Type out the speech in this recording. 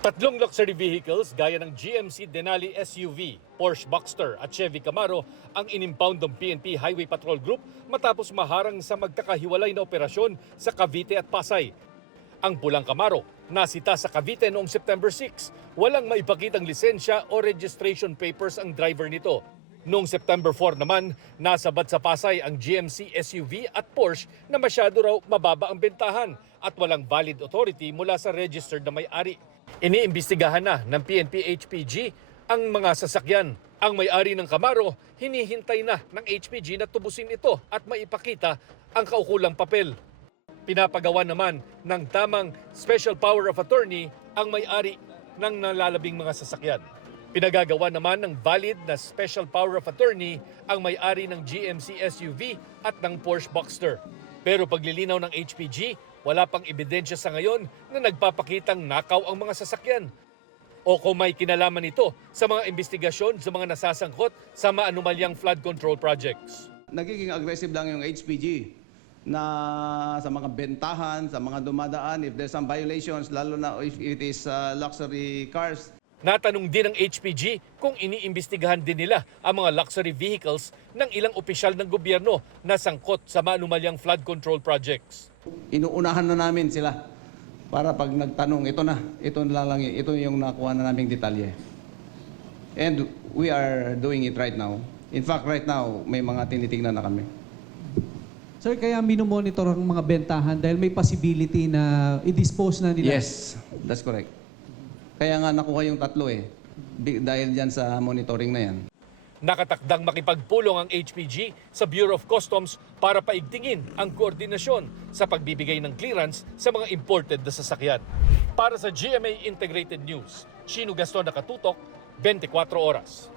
Tatlong luxury vehicles gaya ng GMC Denali SUV, Porsche Boxster at Chevy Camaro ang inimpound ng PNP Highway Patrol Group matapos maharang sa magkakahiwalay na operasyon sa Cavite at Pasay. Ang pulang Camaro nasita sa Cavite noong September 6. Walang maipakitang lisensya o registration papers ang driver nito. Noong September 4 naman, nasabat sa Pasay ang GMC SUV at Porsche na masyado raw mababa ang bentahan at walang valid authority mula sa registered na may-ari. Iniimbestigahan na ng PNP HPG ang mga sasakyan. Ang may-ari ng Camaro, hinihintay na ng HPG na tubusin ito at maipakita ang kaukulang papel. Pinapagawa naman ng tamang special power of attorney ang may-ari ng nalalabing mga sasakyan. Pinagagawa naman ng valid na special power of attorney ang may-ari ng GMC SUV at ng Porsche Boxster. Pero paglilinaw ng HPG, wala pang ebidensya sa ngayon na nagpapakitang nakaw ang mga sasakyan. O kung may kinalaman ito sa mga investigasyon sa mga nasasangkot sa maanumalyang flood control projects. Nagiging aggressive lang yung HPG na sa mga bentahan, sa mga dumadaan, if there's some violations, lalo na if it is luxury cars. Natanong din ng HPG kung iniimbestigahan din nila ang mga luxury vehicles ng ilang opisyal ng gobyerno na sangkot sa maanumalyang flood control projects. Inuunahan na namin sila para pag nagtanong, ito yung nakuha na naming detalye. And we are doing it right now. In fact, right now, may mga tinitingnan na kami. Sir, kaya minomonitor ang mga bentahan dahil may possibility na i-dispose na nila? Yes, that's correct. Kaya nga nakuha yung tatlo dahil dyan sa monitoring na yan. Nakatakdang makipagpulong ang HPG sa Bureau of Customs para paigtingin ang koordinasyon sa pagbibigay ng clearance sa mga imported na sasakyan. Para sa GMA Integrated News, Chino Gaston Nakatutok, 24 Oras.